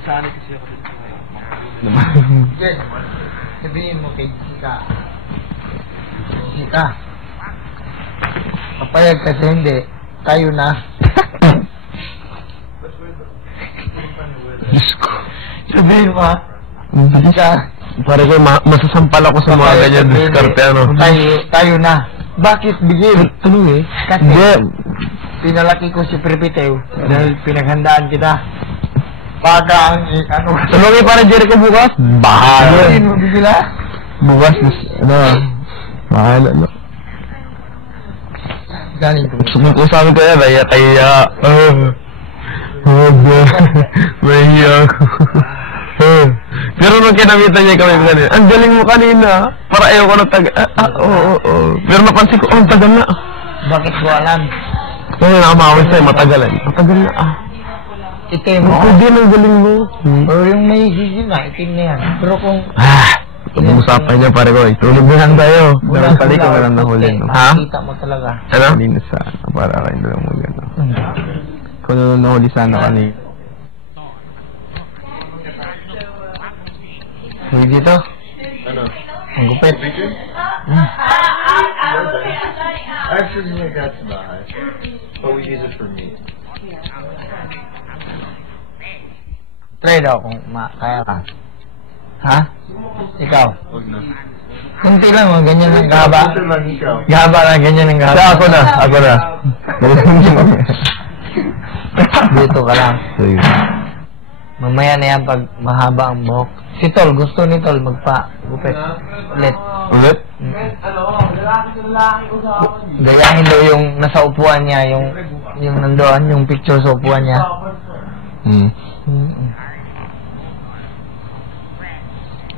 Saan kasi ako dito ngayon? Yes. Sabihin mo kay Jika. Jika. Papayag kasi hindi. Tayo na. Diyos ko. Sabihin mo ha. Jika. Pare ko, masasampal ako sa mga ganyan diskarte, ano? Tayo na. Bakit bigil? Ano eh? Kasi pinalaki ko si Pripitew dahil pinaghandaan kita. Baka ang ano. Tulungi para Jericho bukas? Bahala. Sabihin mo bigil ha? Bukas, ano? Bahala, no? Galing ko. Sumunod ko sa amin kaya, kaya. Mahiya ako. Pero nung kinamitan niya kami kanina, ang galing mo kanina. Para ayaw ko na taga. Pero napansin ko, ang tagal na. Bakit ko alam? Kaya nakamawin sa'yo, matagalan. Matagal na Itim mo. Hindi ang galing mo. Pero yung may higi na, itim na yan. Pero kung... Pag-uusapan niya pare ko, tulog na lang tayo. Dapat pali ko na lang nahuli. Ha? Makikita mo talaga. Ano? Kanina sana, para kayo na lang mo gano'n. Kung ano nahuli sana kanina. Hindi dito? Ano? Ang gupit. Actually, my dad's bahay. But we use it for meat. Try daw kung kaya ka. Ha? Ikaw? Huwag na. Kunti lang, mga ganyan ang gaba. Ito lang ikaw. Gaba lang, ganyan ang gaba. Ako na. Dito ka lang. Sige. Mamaya na yan pag mahaba ang buhok. Si Tol, gusto ni Tol magpa-gupit. Ulit. Ulit? Gayahin daw yung nasa upuan niya, yung nandoon, yung picture sa upuan niya.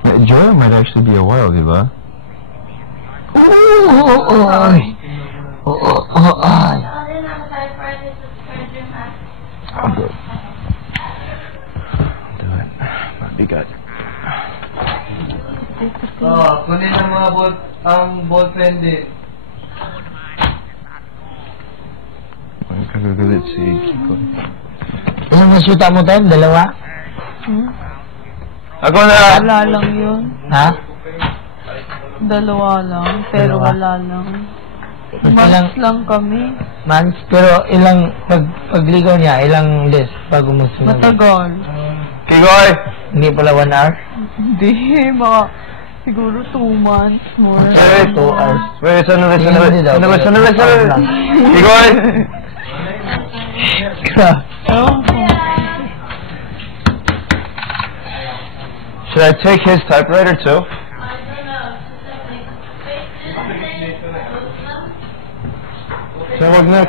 Joy might actually be a while, di ba? Okay. Mabigat. Kunin ang mga ball pen din. Ang kagagalit si Kiko. Ilang nasuta mo tayo? Dalawa? Ako na! Wala lang yun. Ha? Dalawa lang, pero Dalawa? wala lang. Ilang- Months lang kami. Months? Pero ilang, pagligaw niya, ilang days bago mo sumunod? Matagal. Kigoy! Hindi pala 1 hour? Hindi, mga siguro 2 months more. Wait, 2 hours. Wait, sandali. Lang. Kigoy! Ewan ko. Should I take his typewriter too? So wag na.